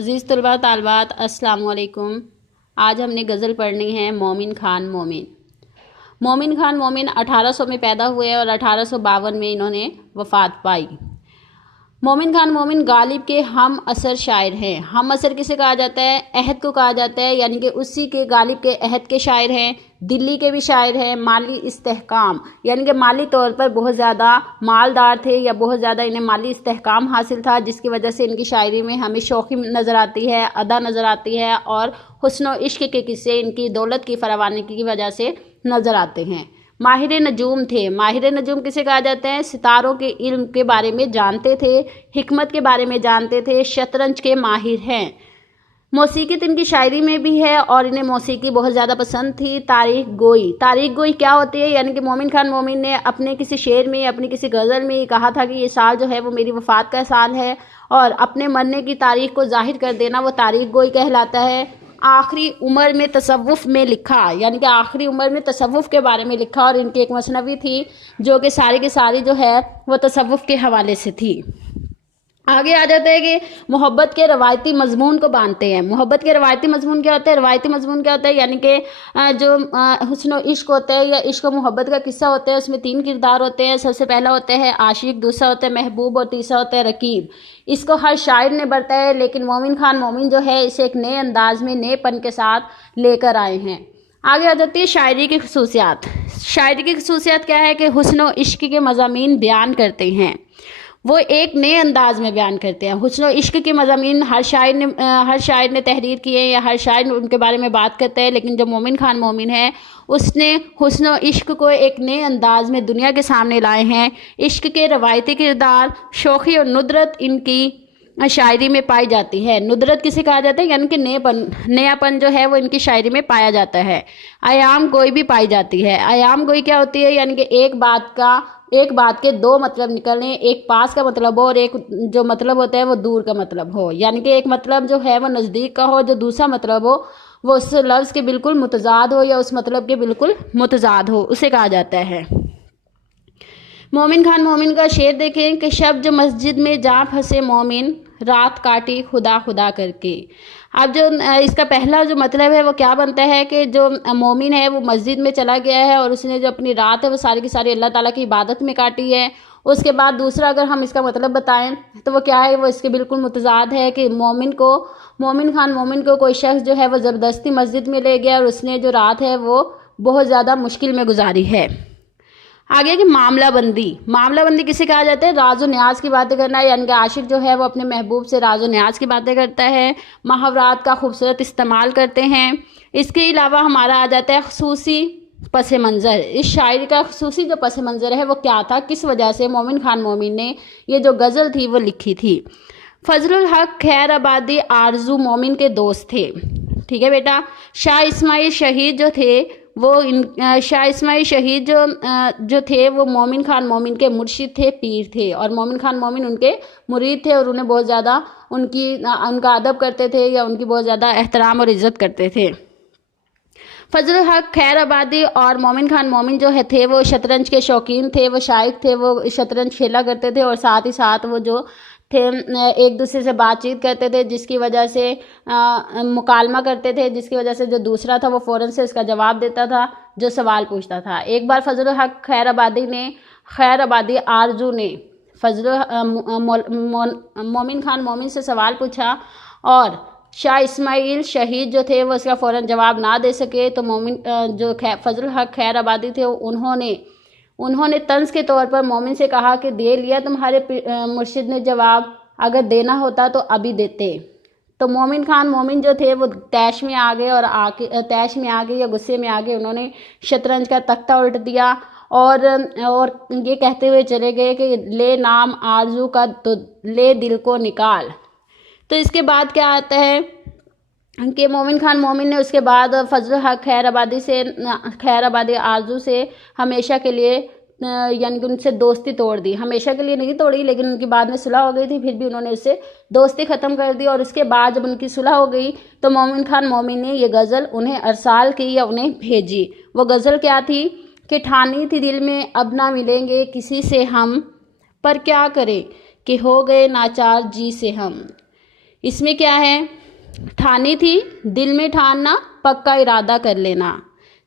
عزیز طلباء طالبات السلام علیکم۔ آج ہم نے غزل پڑھنی ہے مومن خان مومن۔ مومن خان مومن 1800 میں پیدا ہوئے اور 1852 میں انہوں نے وفات پائی۔ مومن خان مومن غالب کے ہم عصر شاعر ہیں۔ ہم عصر کسے کہا جاتا ہے؟ عہد کو کہا جاتا ہے، یعنی کہ اسی کے غالب کے عہد کے شاعر ہیں۔ دلی کے بھی شاعر ہیں۔ مالی استحکام، یعنی کہ مالی طور پر بہت زیادہ مالدار تھے یا بہت زیادہ انہیں مالی استحکام حاصل تھا، جس کی وجہ سے ان کی شاعری میں ہمیں شوخی نظر آتی ہے، ادا نظر آتی ہے، اور حسن و عشق کے قصے ان کی دولت کی فراوانی کی وجہ سے نظر آتے ہیں۔ ماہر نجوم تھے۔ ماہر نجوم کسے کہا جاتا ہے؟ ستاروں کے علم کے بارے میں جانتے تھے، حکمت کے بارے میں جانتے تھے، شطرنج کے ماہر ہیں۔ موسیقی تو ان کی شاعری میں بھی ہے اور انہیں موسیقی بہت زیادہ پسند تھی۔ تاریخ گوئی، تاریخ گوئی کیا ہوتی ہے؟ یعنی کہ مومن خان مومن نے اپنے کسی شعر میں، اپنی کسی غزل میں یہ کہا تھا کہ یہ سال جو ہے وہ میری وفات کا سال ہے، اور اپنے مرنے کی تاریخ کو ظاہر کر دینا وہ تاریخ گوئی کہلاتا ہے۔ آخری عمر میں تصوف میں لکھا، یعنی کہ آخری عمر میں تصوف کے بارے میں لکھا، اور ان کی ایک مثنوی تھی جو کہ ساری کی ساری جو ہے وہ تصوف کے حوالے سے تھی۔ آگے آ جاتا ہے کہ محبت کے روایتی مضمون کو باندھتے ہیں۔ محبت کے روایتی مضمون کیا ہوتا ہے؟ روایتی مضمون کیا ہوتا ہے؟ یعنی کہ جو حسن و عشق ہوتا ہے یا عشق و محبت کا قصہ ہوتا ہے، اس میں 3 کردار ہوتے ہیں۔ سب سے پہلا ہوتا ہے عاشق، دوسرا ہوتا ہے محبوب، اور تیسرا ہوتا ہے رقیب۔ اس کو ہر شاعر نے برتا ہے، لیکن مومن خان مومن جو ہے اسے ایک نئے انداز میں، نئے پن کے ساتھ لے کر آئے ہیں۔ آگے آ جاتی ہے شاعری کی خصوصیات۔ شاعری کی خصوصیات کیا ہے؟ کہ حسن و عشق کے مضامین بیان کرتے ہیں، وہ ایک نئے انداز میں بیان کرتے ہیں۔ حسن و عشق کے مضامین ہر شاعر نے تحریر کیے یا ہر شاعر ان کے بارے میں بات کرتا ہے، لیکن جو مومن خان مومن ہے اس نے حسن و عشق کو ایک نئے انداز میں دنیا کے سامنے لائے ہیں۔ عشق کے روایتی کردار، شوخی اور ندرت ان کی شاعری میں پائی جاتی ہے۔ ندرت کسے کہا جاتا ہے؟ یعنی کہ نیا پن جو ہے وہ ان کی شاعری میں پایا جاتا ہے۔ ایام گوئی بھی پائی جاتی ہے۔ ایام گوئی کیا ہوتی ہے؟ یعنی کہ ایک بات کے 2 مطلب نکلنے، ایک پاس کا مطلب ہو اور ایک جو مطلب ہوتا ہے وہ دور کا مطلب ہو، یعنی کہ ایک مطلب جو ہے وہ نزدیک کا ہو، جو دوسرا مطلب ہو وہ اس لفظ کے بالکل متضاد ہو یا اس مطلب کے بالکل متضاد ہو، اسے کہا جاتا ہے۔ مومن خان مومن کا شعر دیکھیں کہ شب جو مسجد میں جا پھنسے مومن، رات کاٹی خدا خدا کر کے۔ اب جو اس کا پہلا جو مطلب ہے وہ کیا بنتا ہے کہ جو مومن ہے وہ مسجد میں چلا گیا ہے اور اس نے جو اپنی رات ہے وہ ساری کی ساری اللہ تعالیٰ کی عبادت میں کاٹی ہے۔ اس کے بعد دوسرا اگر ہم اس کا مطلب بتائیں تو وہ کیا ہے؟ وہ اس کے بالکل متضاد ہے کہ مومن خان مومن کو کوئی شخص جو ہے وہ زبردستی مسجد میں لے گیا اور اس نے جو رات ہے وہ بہت زیادہ مشکل میں گزاری ہے۔ آگے کہ معاملہ بندی کسے کہا جاتا ہے؟ راز و نیاز کی باتیں کرنا، یعنی کہ عاشق جو ہے وہ اپنے محبوب سے راز و نیاز کی باتیں کرتا ہے، محاورات کا خوبصورت استعمال کرتے ہیں۔ اس کے علاوہ ہمارا آ جاتا ہے خصوصی پس منظر۔ اس شاعری کا خصوصی جو پس منظر ہے وہ کیا تھا، کس وجہ سے مومن خان مومن نے یہ جو غزل تھی وہ لکھی تھی؟ فضل الحق خیر آبادی آرزو مومن کے دوست تھے، ٹھیک ہے بیٹا۔ شاہ اسماعیل شہید جو تھے جو تھے وہ مومن خان مومن کے مرشد تھے، پیر تھے، اور مومن خان مومن ان کے مرید تھے اور انہیں بہت زیادہ ان کا ادب کرتے تھے یا ان کی بہت زیادہ احترام اور عزت کرتے تھے۔ فضل الحق خیر آبادی اور مومن خان مومن جو تھے وہ شطرنج کے شوقین تھے، وہ شائق تھے، وہ شطرنج کھیلا کرتے تھے، اور ساتھ ہی ساتھ وہ جو تھے ایک دوسرے سے بات چیت کرتے تھے، جس کی وجہ سے مکالمہ کرتے تھے، جس کی وجہ سے جو دوسرا تھا وہ فوراً سے اس کا جواب دیتا تھا جو سوال پوچھتا تھا۔ ایک بار فضل الحق خیر آبادی آرزو نے مومن خان مومن سے سوال پوچھا اور شاہ اسماعیل شہید جو تھے وہ اس کا فوراً جواب نہ دے سکے، تو جو فضل الحق خیر آبادی تھے انہوں نے طنز کے طور پر مومن سے کہا کہ دے لیا تمہارے مرشد نے جواب، اگر دینا ہوتا تو ابھی دیتے۔ تو مومن خان مومن جو تھے وہ طیش میں آ گئے یا غصے میں آ گئے، انہوں نے شطرنج کا تختہ الٹ دیا اور یہ کہتے ہوئے چلے گئے کہ لے نام آرزو کا تو لے دل کو نکال۔ تو اس کے بعد کیا آتا ہے کہ مومن خان مومن نے اس کے بعد فضل الحق خیر آبادی آرزو سے ہمیشہ کے لیے یعنی کہ ان سے دوستی توڑ دی۔ ہمیشہ کے لیے نہیں توڑی، لیکن ان کی بعد میں صلح ہو گئی تھی، پھر بھی انہوں نے اس سے دوستی ختم کر دی، اور اس کے بعد جب ان کی صلح ہو گئی تو مومن خان مومن نے یہ غزل انہیں ارسال کی یا انہیں بھیجی۔ وہ غزل کیا تھی کہ ٹھانی تھی دل میں اب نہ ملیں گے کسی سے ہم، پر کیا کریں کہ ہو گئے ناچار جی سے ہم۔ اس میں کیا ہے؟ ٹھانی تھی، دل میں ٹھاننا، پکا ارادہ کر لینا،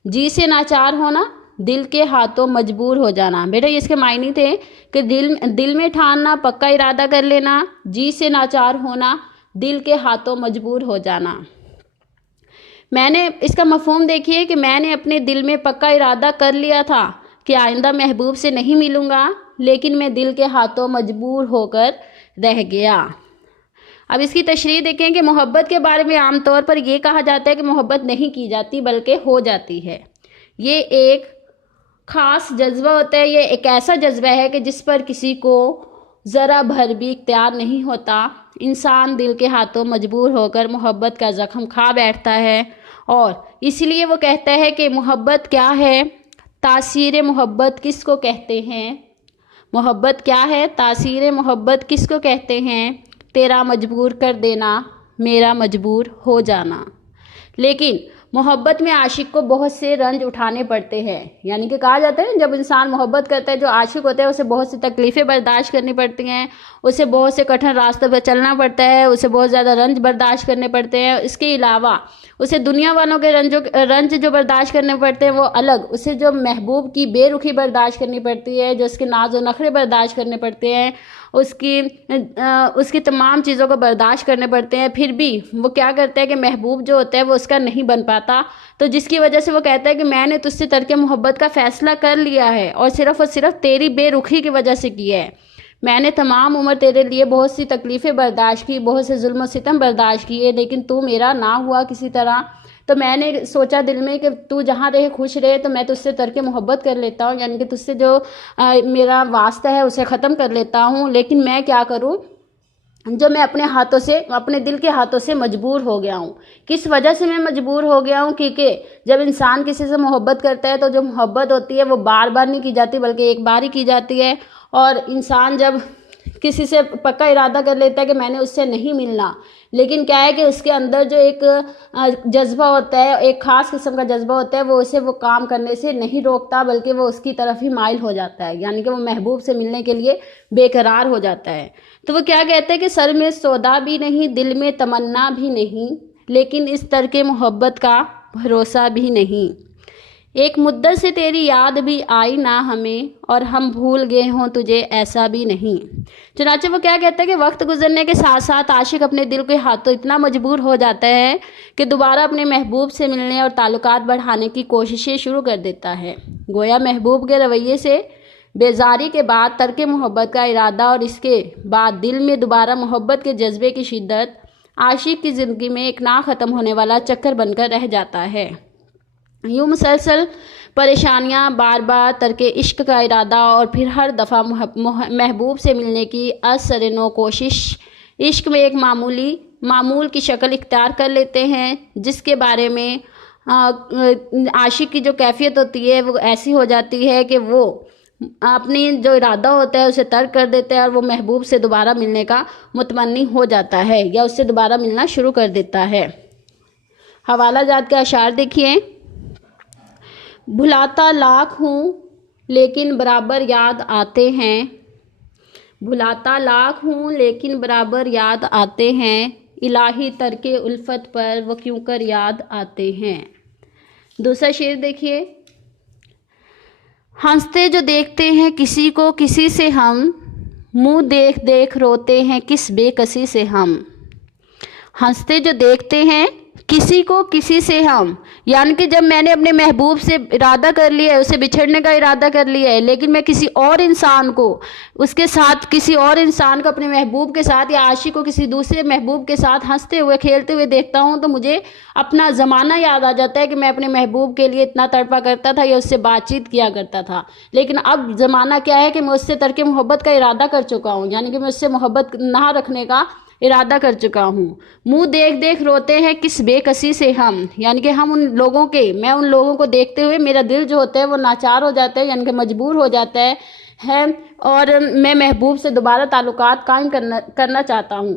جی سے ناچار ہونا، دل کے ہاتھوں مجبور ہو جانا۔ بیٹا اس کے معنی تھے کہ دل میں ٹھاننا، پکا ارادہ کر لینا، جی سے ناچار ہونا، دل کے ہاتھوں مجبور ہو جانا۔ میں نے اس کا مفہوم دیکھیے کہ میں نے اپنے دل میں پکا ارادہ کر لیا تھا کہ آئندہ محبوب سے نہیں ملوں گا، لیکن میں دل کے ہاتھوں مجبور ہو کر رہ گیا۔ اب اس کی تشریح دیکھیں کہ محبت کے بارے میں عام طور پر یہ کہا جاتا ہے کہ محبت نہیں کی جاتی بلکہ ہو جاتی ہے۔ یہ ایک خاص جذبہ ہوتا ہے، یہ ایک ایسا جذبہ ہے کہ جس پر کسی کو ذرا بھر بھی اختیار نہیں ہوتا۔ انسان دل کے ہاتھوں مجبور ہو کر محبت کا زخم کھا بیٹھتا ہے، اور اس لیے وہ کہتا ہے کہ محبت کیا ہے؟ تاثیر محبت کس کو کہتے ہیں؟ محبت کیا ہے؟ تاثیر محبت کس کو کہتے ہیں؟ تیرا مجبور کر دینا، میرا مجبور ہو جانا۔ لیکن محبت میں عاشق کو بہت سے رنج اٹھانے پڑتے ہیں، یعنی کہ کہا جاتا ہے جب انسان محبت کرتا ہے، جو عاشق ہوتا ہے اسے بہت سی تکلیفیں برداشت کرنی پڑتی ہیں، اسے بہت سے کٹھن راستوں پر چلنا پڑتا ہے، اسے بہت زیادہ رنج برداشت کرنے پڑتے ہیں۔ اس کے علاوہ اسے دنیا والوں کے رنج جو برداشت کرنے پڑتے ہیں وہ الگ، اسے جو محبوب کی بے رخی برداشت کرنی پڑتی ہے، جو اس کے ناز و نخرے برداشت کرنے پڑتے ہیں، اس کی تمام چیزوں کو برداشت کرنے پڑتے ہیں، پھر بھی وہ کیا کرتا ہے کہ محبوب جو ہوتا ہے وہ اس کا نہیں بن پاتا، تو جس کی وجہ سے وہ کہتا ہے کہ میں نے تجھ سے ترک محبت کا فیصلہ کر لیا ہے، اور صرف تیری بے رخی کی وجہ سے کیا ہے۔ میں نے تمام عمر تیرے لیے بہت سی تکلیفیں برداشت کی، بہت سے ظلم و ستم برداشت کیے، لیکن تو میرا نہ ہوا کسی طرح، تو میں نے سوچا دل میں کہ تو جہاں رہے خوش رہے، تو میں تجھ سے ترک محبت کر لیتا ہوں، یعنی کہ تجھ سے جو میرا واسطہ ہے اسے ختم کر لیتا ہوں۔ لیکن میں کیا کروں، جو میں اپنے دل کے ہاتھوں سے مجبور ہو گیا ہوں۔ کس وجہ سے میں مجبور ہو گیا ہوں؟ کیونکہ جب انسان کسی سے محبت کرتا ہے تو جو محبت ہوتی ہے وہ بار بار نہیں کی جاتی بلکہ ایک بار ہی کی جاتی ہے، اور انسان جب کسی سے پکا ارادہ کر لیتا ہے کہ میں نے اس سے نہیں ملنا، لیکن کیا ہے کہ اس کے اندر جو ایک جذبہ ہوتا ہے، ایک خاص قسم کا جذبہ ہوتا ہے، وہ اسے وہ کام کرنے سے نہیں روکتا بلکہ وہ اس کی طرف ہی مائل ہو جاتا ہے، یعنی کہ وہ محبوب سے ملنے کے لیے بے قرار ہو جاتا ہے۔ تو وہ کیا کہتے ہیں کہ سر میں سودا بھی نہیں، دل میں تمنا بھی نہیں، لیکن اس ترک محبت کا بھروسہ بھی نہیں۔ ایک مدت سے تیری یاد بھی آئی نہ ہمیں، اور ہم بھول گئے ہوں تجھے ایسا بھی نہیں۔ چنانچہ وہ کیا کہتا ہے کہ وقت گزرنے کے ساتھ ساتھ عاشق اپنے دل کے ہاتھوں اتنا مجبور ہو جاتا ہے کہ دوبارہ اپنے محبوب سے ملنے اور تعلقات بڑھانے کی کوششیں شروع کر دیتا ہے۔ گویا محبوب کے رویے سے بیزاری کے بعد ترک محبت کا ارادہ، اور اس کے بعد دل میں دوبارہ محبت کے جذبے کی شدت، عاشق کی زندگی میں ایک نہ ختم ہونے والا چکر بن کر رہ جاتا ہے۔ یوں مسلسل پریشانیاں، بار بار ترک عشق کا ارادہ، اور پھر ہر دفعہ محبوب سے ملنے کی ازسر نو کوشش عشق میں ایک معمول کی شکل اختیار کر لیتے ہیں، جس کے بارے میں عاشق کی جو کیفیت ہوتی ہے وہ ایسی ہو جاتی ہے کہ وہ اپنی جو ارادہ ہوتا ہے اسے ترک کر دیتا ہے، اور وہ محبوب سے دوبارہ ملنے کا متمنی ہو جاتا ہے یا اس سے دوبارہ ملنا شروع کر دیتا ہے۔ حوالہ جات کے اشعار دیکھیے۔ بھلاتا لاکھ ہوں لیکن برابر یاد آتے ہیں، بھلاتا لاکھ ہوں لیکن برابر یاد آتے ہیں، الہی ترک الفت پر وہ کیوں کر یاد آتے ہیں۔ دوسرا شعر دیکھیے۔ ہنستے جو دیکھتے ہیں کسی کو کسی سے ہم، منہ دیکھ دیکھ روتے ہیں کس بے کسی سے ہم۔ ہنستے جو دیکھتے ہیں کسی کو کسی سے ہم، یعنی کہ جب میں نے اپنے محبوب سے ارادہ کر لیا ہے، اسے بچھڑنے کا ارادہ کر لیا ہے، لیکن میں کسی اور انسان کو اپنے محبوب کے ساتھ یا عاشق کو کسی دوسرے محبوب کے ساتھ ہنستے ہوئے کھیلتے ہوئے دیکھتا ہوں، تو مجھے اپنا زمانہ یاد آ جاتا ہے کہ میں اپنے محبوب کے لیے اتنا تڑپا کرتا تھا یا اس سے بات چیت کیا کرتا تھا، لیکن اب زمانہ کیا ہے کہ میں اس سے ترک محبت کا ارادہ کر چکا ہوں، یعنی کہ میں اس سے محبت نہ رکھنے کا ارادہ کر چکا ہوں۔ منہ دیکھ دیکھ روتے ہیں کس بے کسی سے ہم، یعنی کہ میں ان لوگوں کو دیکھتے ہوئے میرا دل جو ہوتا ہے وہ ناچار ہو جاتا ہے، یعنی کہ مجبور ہو جاتا ہے، اور میں محبوب سے دوبارہ تعلقات قائم کرنا چاہتا ہوں۔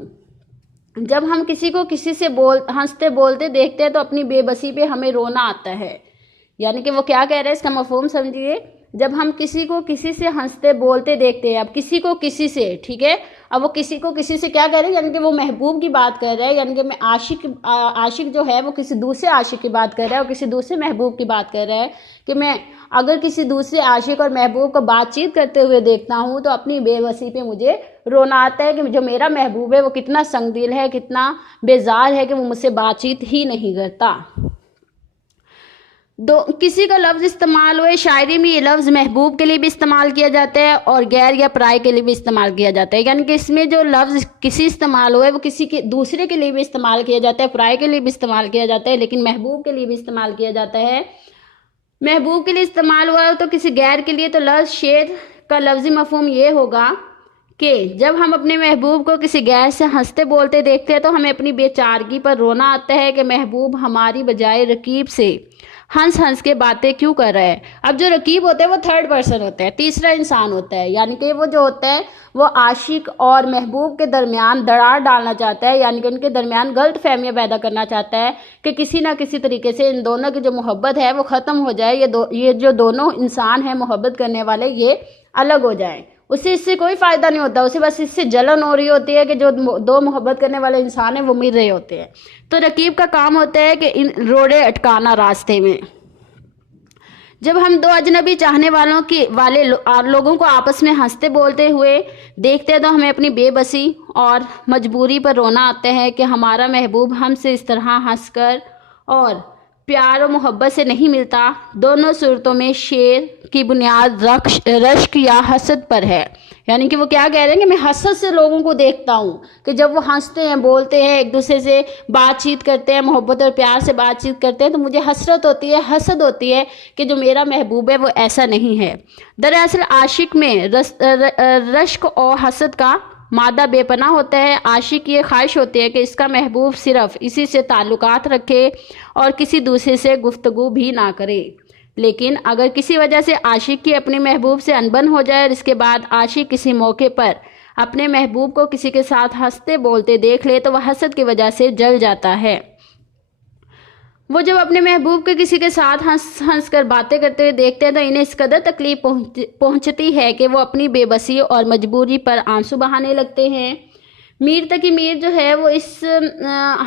جب ہم کسی کو کسی سے ہنستے بولتے دیکھتے ہیں تو اپنی بے بسی پہ ہمیں رونا آتا ہے، یعنی کہ وہ کیا کہہ رہے ہیں، اس کا مفہوم سمجھیے جب ہم کسی کو کسی سے ہنستے بولتے دیکھتے ہیں، اب کسی کو کسی سے، ٹھیک ہے، اب وہ کسی کو کسی سے کیا کہہ رہے ہیں، یعنی کہ وہ محبوب کی بات کر رہا ہے، یعنی کہ میں عاشق جو ہے وہ کسی دوسرے عاشق کی بات کر رہا ہے اور کسی دوسرے محبوب کی بات کر رہا ہے کہ میں اگر کسی دوسرے عاشق اور محبوب کو بات چیت کرتے ہوئے دیکھتا ہوں تو اپنی بے بسی پہ مجھے رونا آتا ہے کہ جو میرا محبوب ہے وہ کتنا سنگ دل ہے، کتنا بیزار ہے کہ وہ مجھ سے بات چیت ہی نہیں کرتا۔ کسی کا لفظ استعمال ہوئے، شاعری میں یہ لفظ محبوب کے لیے بھی استعمال کیا جاتا ہے اور غیر یا پرائے کے لیے بھی استعمال کیا جاتا ہے، یعنی کہ اس میں جو لفظ کسی استعمال ہوئے وہ کسی کے دوسرے کے لیے بھی استعمال کیا جاتا ہے، پرائے کے لیے بھی استعمال کیا جاتا ہے، لیکن محبوب کے لیے بھی استعمال کیا جاتا ہے۔ محبوب کے لیے استعمال ہوا تو کسی غیر کے لیے، تو لفظ شعر کا لفظی مفہوم یہ ہوگا کہ جب ہم اپنے محبوب کو کسی غیر سے ہنستے بولتے دیکھتے ہیں تو ہمیں اپنی بے چارگی پر رونا آتا ہے کہ محبوب ہماری بجائے رقیب سے ہنس ہنس کے باتیں کیوں کر رہا ہے۔ اب جو رقیب ہوتا ہے وہ تھرڈ پرسن ہوتا ہے، تیسرا انسان ہوتا ہے، یعنی کہ وہ جو ہوتا ہے وہ عاشق اور محبوب کے درمیان دراڑ ڈالنا چاہتا ہے، یعنی کہ ان کے درمیان غلط فہمیاں پیدا کرنا چاہتا ہے کہ کسی نہ کسی طریقے سے ان دونوں کی جو محبت ہے وہ ختم ہو جائے، یہ جو دونوں انسان ہیں محبت کرنے والے یہ الگ ہو جائیں۔ اس سے کوئی فائدہ نہیں ہوتا، اسے بس اس سے جلن ہو رہی ہوتی ہے کہ جو دو محبت کرنے والے انسان ہیں وہ مل رہے ہوتے ہیں۔ تو رقیب کا کام ہوتا ہے کہ ان روڑے اٹکانا راستے میں۔ جب ہم دو اجنبی چاہنے والے لوگوں کو آپس میں ہنستے بولتے ہوئے دیکھتے ہیں تو ہمیں اپنی بے بسی اور مجبوری پر رونا آتا ہے کہ ہمارا محبوب ہم سے اس طرح ہنس کر اور پیار و محبت سے نہیں ملتا۔ دونوں صورتوں میں شعر کی بنیاد رشک یا حسد پر ہے، یعنی کہ وہ کیا کہہ رہے ہیں کہ میں حسد سے لوگوں کو دیکھتا ہوں کہ جب وہ ہنستے ہیں، بولتے ہیں، ایک دوسرے سے بات چیت کرتے ہیں، محبت اور پیار سے بات چیت کرتے ہیں، تو مجھے حسرت ہوتی ہے، حسد ہوتی ہے کہ جو میرا محبوب ہے وہ ایسا نہیں ہے۔ دراصل عاشق میں رشک اور حسد کا مادہ بے پناہ ہوتا ہے۔ عاشق کی یہ خواہش ہوتی ہے کہ اس کا محبوب صرف اسی سے تعلقات رکھے اور کسی دوسرے سے گفتگو بھی نہ کرے، لیکن اگر کسی وجہ سے عاشق کی اپنے محبوب سے انبن ہو جائے اور اس کے بعد عاشق کسی موقع پر اپنے محبوب کو کسی کے ساتھ ہنستے بولتے دیکھ لے تو وہ حسد کی وجہ سے جل جاتا ہے۔ وہ جب اپنے محبوب کے کسی کے ساتھ ہنس کر باتیں کرتے ہوئے دیکھتے ہیں تو انہیں اس قدر تکلیف پہنچتی ہے کہ وہ اپنی بے بسی اور مجبوری پر آنسو بہانے لگتے ہیں۔ میر تقی میر جو ہے وہ اس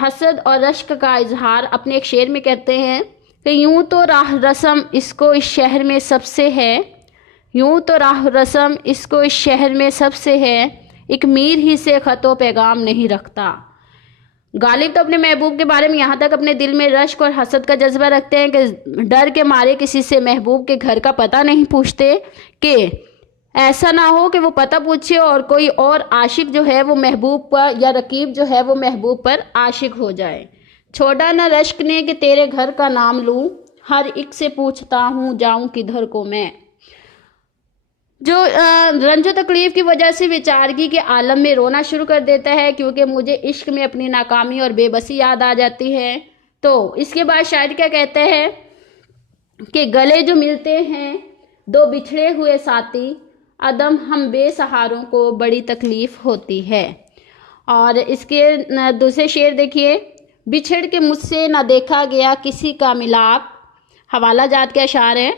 حسد اور رشک کا اظہار اپنے ایک شعر میں کرتے ہیں کہ یوں تو راہ رسم اس کو اس شہر میں سب سے ہے، یوں تو راہ رسم اس کو اس شہر میں سب سے ہے، ایک میر ہی سے خط و پیغام نہیں رکھتا۔ غالب تو اپنے محبوب کے بارے میں یہاں تک اپنے دل میں رشک اور حسد کا جذبہ رکھتے ہیں کہ ڈر کے مارے کسی سے محبوب کے گھر کا پتہ نہیں پوچھتے کہ ایسا نہ ہو کہ وہ پتہ پوچھے اور کوئی اور عاشق جو ہے وہ محبوب پر یا رقیب جو ہے وہ محبوب پر عاشق ہو جائے۔ چھوڑا نہ رشک نے کہ تیرے گھر کا نام لوں، ہر ایک سے پوچھتا ہوں جاؤں کدھر کو میں۔ جو رنج و تکلیف کی وجہ سے بیچارگی کے عالم میں رونا شروع کر دیتا ہے کیونکہ مجھے عشق میں اپنی ناکامی اور بے بسی یاد آ جاتی ہے۔ تو اس کے بعد شاعر کیا کہتے ہیں کہ گلے جو ملتے ہیں دو بچھڑے ہوئے ساتھی، عدم ہم بے سہاروں کو بڑی تکلیف ہوتی ہے۔ اور اس کے دوسرے شعر دیکھیے، بچھڑ کے مجھ سے نہ دیکھا گیا کسی کا ملاپ، حوالہ جات کے اشعار ہیں۔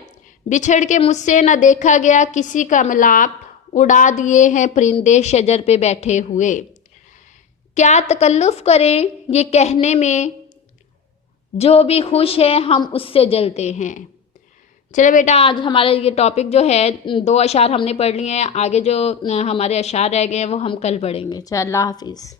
بچھڑ کے مجھ سے نہ دیکھا گیا کسی کا ملاپ، اڑا دیے ہیں پرندے شجر پہ بیٹھے ہوئے، کیا تکلف کریں یہ کہنے میں جو بھی خوش ہے ہم اس سے جلتے ہیں۔ چلے بیٹا، آج ہمارا یہ ٹاپک جو ہے 2 اشعار ہم نے پڑھ لیے ہیں، آگے جو ہمارے اشعار رہ گئے ہیں وہ ہم کل پڑھیں گے۔ چل اللہ حافظ۔